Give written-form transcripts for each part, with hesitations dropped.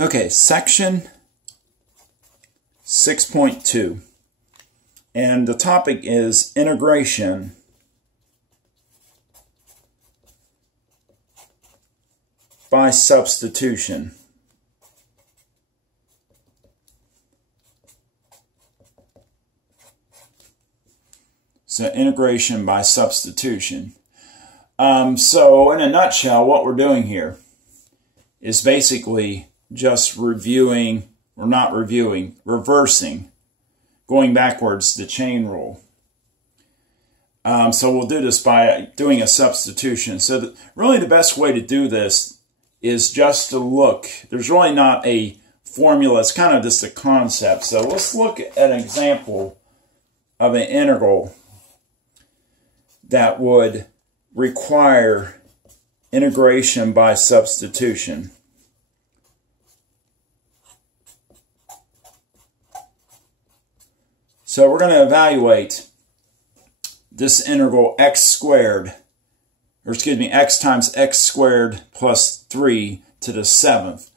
Okay, section 6.2. And the topic is integration by substitution. So integration by substitution. So in a nutshell, what we're doing here is basically just reviewing, or not reviewing, reversing, going backwards the chain rule. So we'll do this by doing a substitution. So really the best way to do this is just to look. There's really not a formula. It's kind of just a concept. So let's look at an example of an integral that would require integration by substitution. So we're going to evaluate this integral x squared, or excuse me, x times x squared plus 3 to the 7th.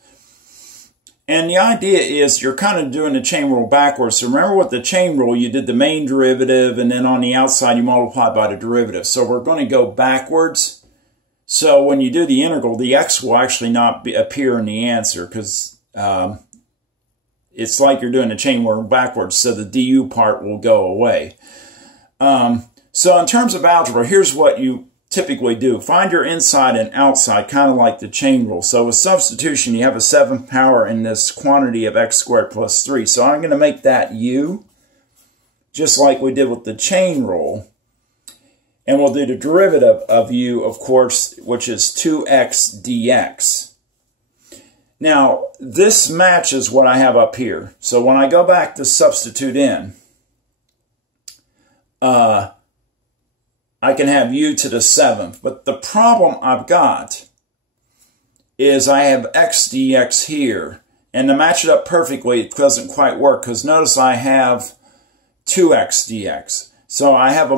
And the idea is you're kind of doing the chain rule backwards. So remember with the chain rule, you did the main derivative, and then on the outside you multiply by the derivative. So we're going to go backwards. So when you do the integral, the x will actually not appear in the answer, because it's like you're doing the chain rule backwards, so the du part will go away. So in terms of algebra, here's what you typically do. Find your inside and outside, kind of like the chain rule. So with substitution, you have a 7th power in this quantity of x squared plus 3. So I'm going to make that u, just like we did with the chain rule. And we'll do the derivative of u, of course, which is 2x dx. Now, this matches what I have up here. So when I go back to substitute in, I can have u to the 7th. But the problem I've got is I have x dx here. And to match it up perfectly, it doesn't quite work, because notice I have 2x dx. So I have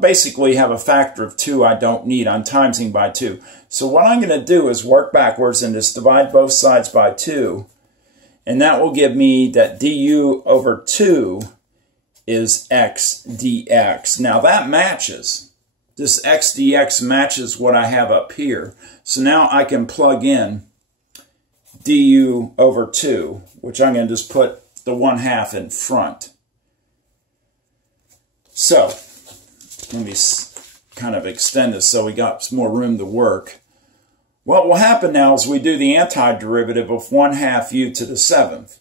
basically have a factor of 2 I don't need. I'm timesing by 2. So what I'm going to do is work backwards and just divide both sides by 2. And that will give me that du over 2 is x dx. Now that matches. This x dx matches what I have up here. So now I can plug in du over 2, which I'm going to just put the 1/2 in front. So, let me kind of extend this so we got some more room to work. What will happen now is we do the antiderivative of 1/2 u to the 7th.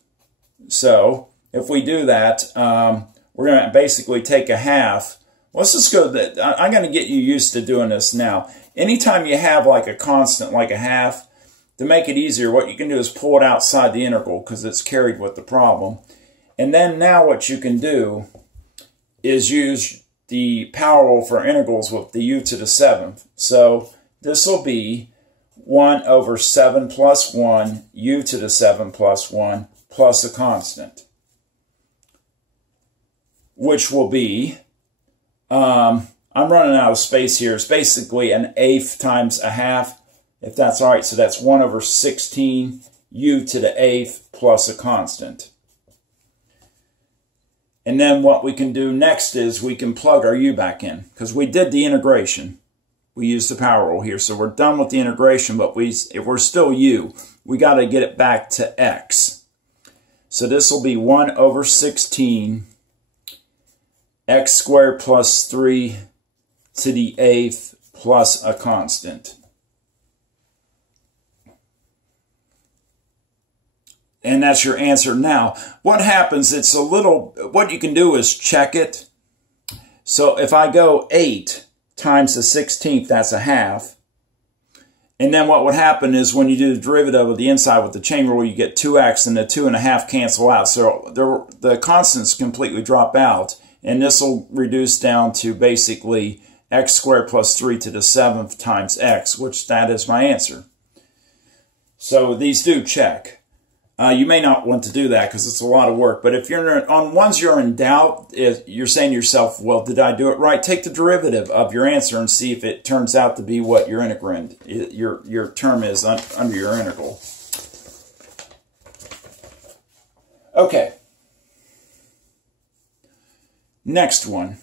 So, if we do that, we're going to basically take a half. Let's just go, I'm going to get you used to doing this now. Anytime you have like a constant, like a half, to make it easier, what you can do is pull it outside the integral, because it's carried with the problem. And then now what you can do is use the power rule for integrals with the u to the 7th. So this will be 1 over 7 plus 1, u to the 7 plus 1, plus a constant. Which will be, I'm running out of space here. It's basically an 1/8 times a half, if that's all right. So that's 1 over 16, u to the 8th plus a constant. And then what we can do next is we can plug our u back in, because we did the integration. We used the power rule here, so we're done with the integration, but if we're still u, we got to get it back to x. So this will be 1 over 16 x squared plus 3 to the 8th plus a constant. And that's your answer. Now, what happens, it's a little, what you can do is check it. So if I go 8 times the 16th, that's a half. And then what would happen is when you do the derivative of the inside with the chain rule, you get 2x, and the 2.5 cancel out. So the constants completely drop out. And this will reduce down to basically x squared plus 3 to the 7th times x, which that is my answer. So these do check. You may not want to do that because it's a lot of work. But if you're on ones you're in doubt, if you're saying to yourself, well, did I do it right? Take the derivative of your answer and see if it turns out to be what your integrand, your term is under your integral. Okay. Next one.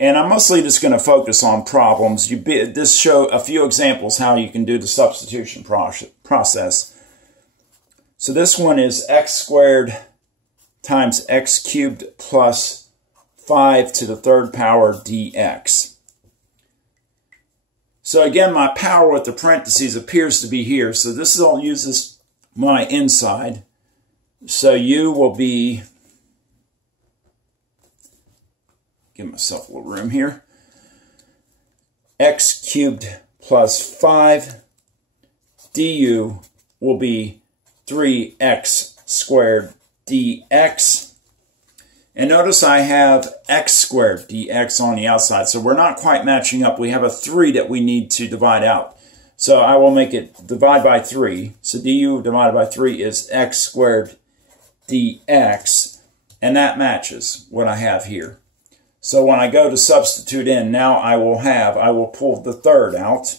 And I'm mostly just going to focus on problems. This show a few examples how you can do the substitution process. So this one is x squared times x cubed plus 5 to the third power dx. So again, my power with the parentheses appears to be here. So this is, I'll use this my inside. So u will be, give myself a little room here, x cubed plus 5 du will be 3x squared dx. And notice I have x squared dx on the outside, so we're not quite matching up. We have a 3 that we need to divide out. So I will make it divide by 3. So du divided by 3 is x squared dx, and that matches what I have here. So when I go to substitute in, now I will pull the third out.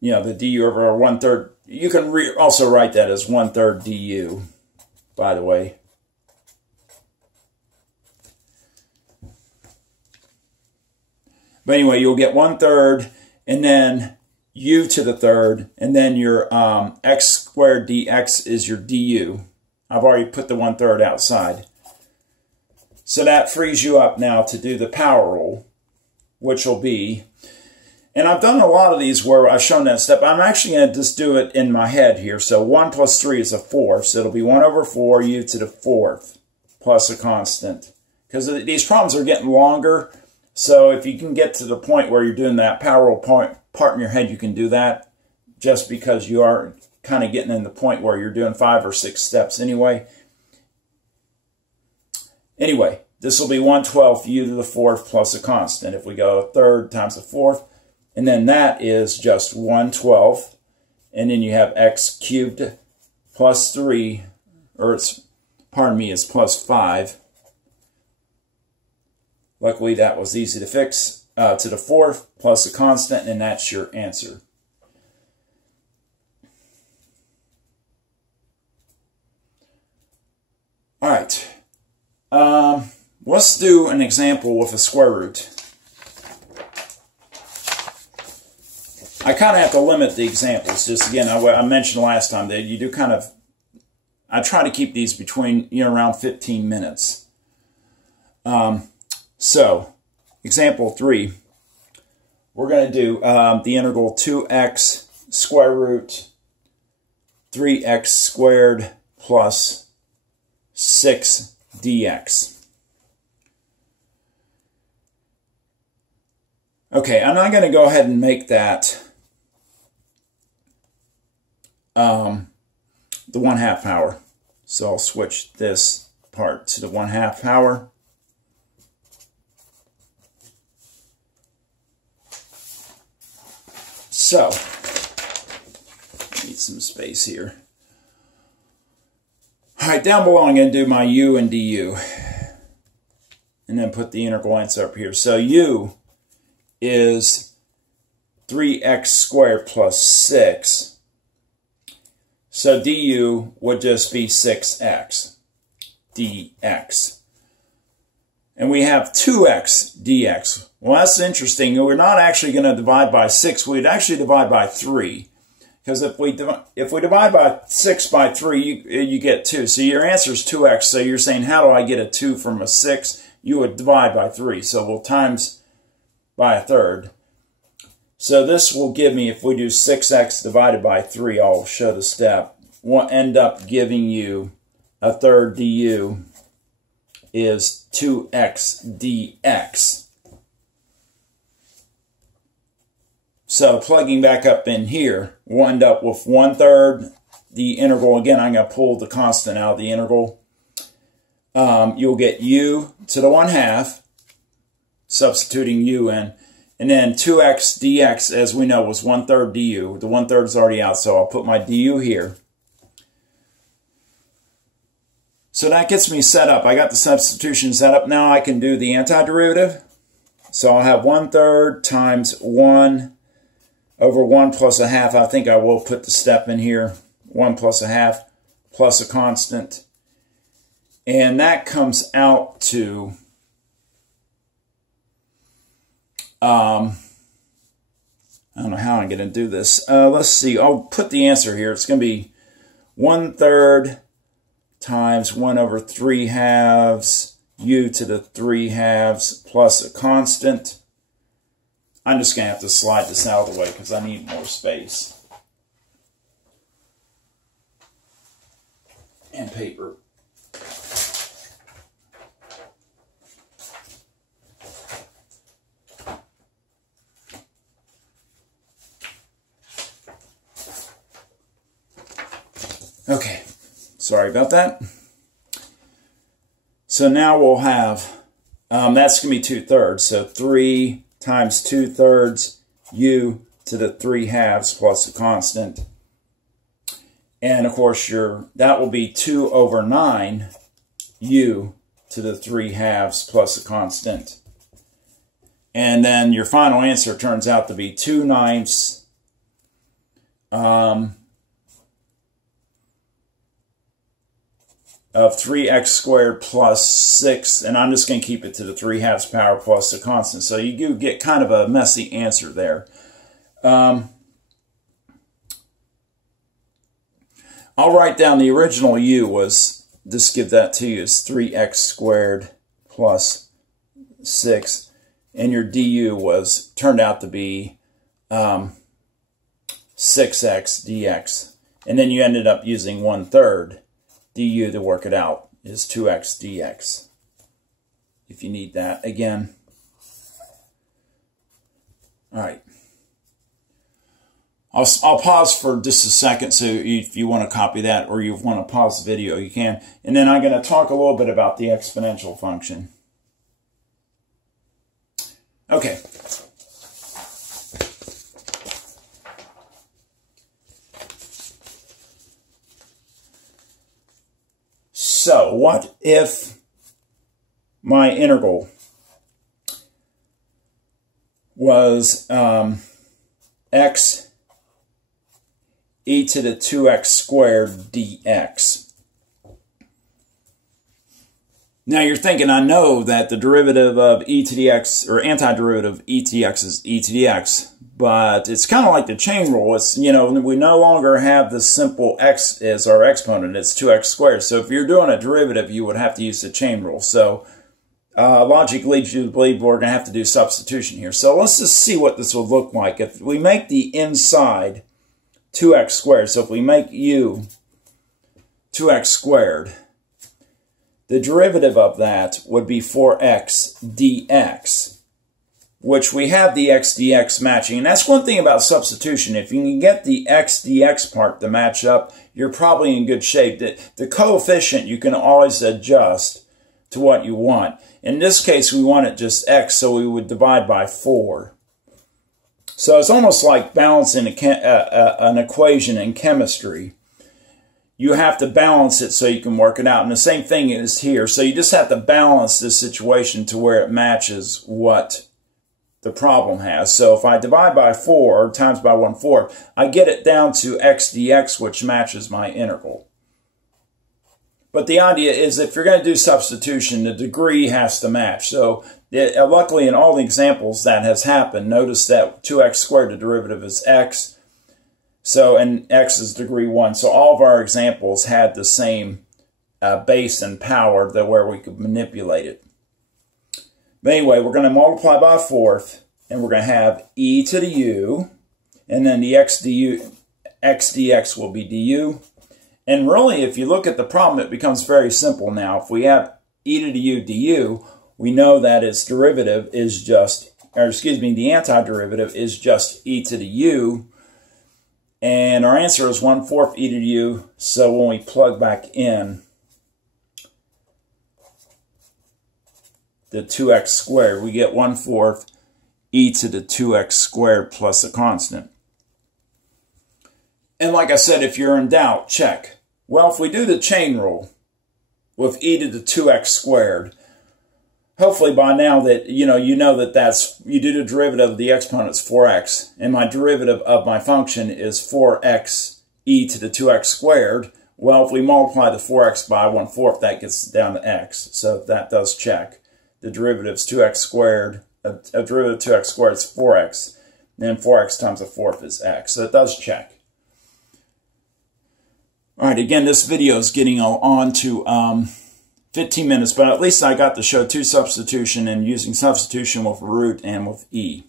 You know, the du over 1/3. You can also write that as 1/3 du, by the way. But anyway, you'll get 1/3, and then u to the third, and then your x squared dx is your du. I've already put the 1/3 outside. So that frees you up now to do the power rule, which will be, and I've done a lot of these where I've shown that step. I'm actually going to just do it in my head here. So 1 plus 3 is a 4, so it'll be 1 over 4 u to the 4th plus a constant. Because these problems are getting longer, so if you can get to the point where you're doing that power rule part in your head, you can do that, just because you are kind of getting in the point where you're doing 5 or 6 steps anyway. Anyway, this will be 1/12 u to the 4th plus a constant. If we go 1/3 times the 4th, and then that is just 1/12, and then you have x cubed plus 3, or it's, pardon me, it's plus 5. Luckily, that was easy to fix, to the 4th plus a constant, and that's your answer. All right. Let's do an example with a square root. I kind of have to limit the examples. Just again, I mentioned last time that you do kind of, I try to keep these between, around 15 minutes. So, example 3, we're going to do the integral 2x square root 3x squared plus 6 dx. Okay, I'm not going to go ahead and make that the 1/2 power. So I'll switch this part to the 1/2 power. So, need some space here. All right, down below I'm going to do my u and du. And then put the integral answer up here. So u is 3x squared plus 6. So du would just be 6x dx. And we have 2x dx. Well, that's interesting. We're not actually going to divide by 6. We'd actually divide by 3. Because if we divide by 6 by 3, you get 2. So your answer is 2x. So you're saying, how do I get a 2 from a 6? You would divide by 3. So we'll times by 1/3. So this will give me, if we do 6x divided by 3, I'll show the step, will end up giving you 1/3 du is 2x dx. So plugging back up in here, we'll end up with 1/3 the integral. Again, I'm going to pull the constant out of the integral. You'll get u to the 1/2, substituting u in. And then 2x dx, as we know, was 1/3 du. The 1/3 is already out, so I'll put my du here. So that gets me set up. I got the substitution set up. Now I can do the antiderivative. So I'll have 1/3 times 1 over 1 plus 1/2. I think I will put the step in here. 1 plus 1/2 plus a constant. And that comes out to, I don't know how I'm going to do this. Let's see. I'll put the answer here. It's going to be 1/3 times 1/3 u to the 3/2 plus a constant. I'm just going to have to slide this out of the way because I need more space and paper. Okay, sorry about that. So now we'll have, that's going to be 2/3. So 3 times 2/3 u to the 3/2 plus a constant. And of course, that will be 2/9 u to the 3/2 plus a constant. And then your final answer turns out to be 2/9 of 3x squared plus 6, and I'm just going to keep it to the 3/2 power plus a constant. So you do get kind of a messy answer there. I'll write down the original u was, just give that to you, is 3x squared plus 6, and your du turned out to be 6x dx, and then you ended up using 1/3 du to work it out is 2x dx, if you need that again. All right. I'll pause for just a second, so if you want to copy that or you want to pause the video, you can. And then I'm going to talk a little bit about the exponential function. Okay. So, what if my integral was x e to the 2x squared dx? Now you're thinking, I know that the derivative of e to the x, or antiderivative of e to the x, is e to the x, but it's kind of like the chain rule. It's, we no longer have the simple x as our exponent. It's 2x squared. So if you're doing a derivative, you would have to use the chain rule. So logic leads you to believe we're going to have to do substitution here. So let's just see what this will look like. If we make the inside 2x squared, so if we make u 2x squared, the derivative of that would be 4x dx, which we have the x dx matching. And that's one thing about substitution. If you can get the x dx part to match up, you're probably in good shape. The coefficient you can always adjust to what you want. In this case, we want it just x, so we would divide by 4. So it's almost like balancing an equation in chemistry. You have to balance it so you can work it out. And the same thing is here. So you just have to balance this situation to where it matches what the problem has. So if I divide by 4, or times by 1/4, I get it down to x dx, which matches my integral. But the idea is, if you're going to do substitution, the degree has to match. So luckily in all the examples that has happened, notice that 2x squared, the derivative is x. So, and x is degree 1. So all of our examples had the same base and power where we could manipulate it. But anyway, we're going to multiply by 1/4, and we're going to have e to the u, and then the x dx will be du. And really, if you look at the problem, it becomes very simple now. If we have e to the u du, we know that its derivative is just, or excuse me, the antiderivative is just e to the u. And our answer is 1/4 e to the u. So when we plug back in the 2x squared, we get 1/4 e to the 2x squared plus a constant. And like I said, if you're in doubt, check. Well, if we do the chain rule with e to the 2x squared, hopefully by now that you know that you do the derivative of the exponent is 4x, and my derivative of my function is 4x e to the 2x squared. Well, if we multiply the 4x by 1/4, that gets down to x. So that does check. The derivative is 2x squared. A derivative of 2x squared is 4x. And then 4x times 1/4 is x. So it does check. All right, again, this video is getting on to 15 minutes, but at least I got to show two substitution and using substitution with root and with e.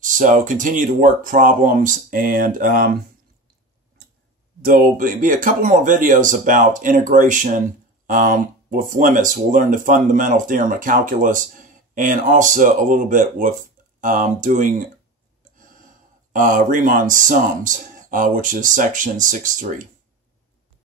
So continue to work problems, and there'll be a couple more videos about integration with limits. We'll learn the fundamental theorem of calculus, and also a little bit with doing Riemann sums, which is section 6.3.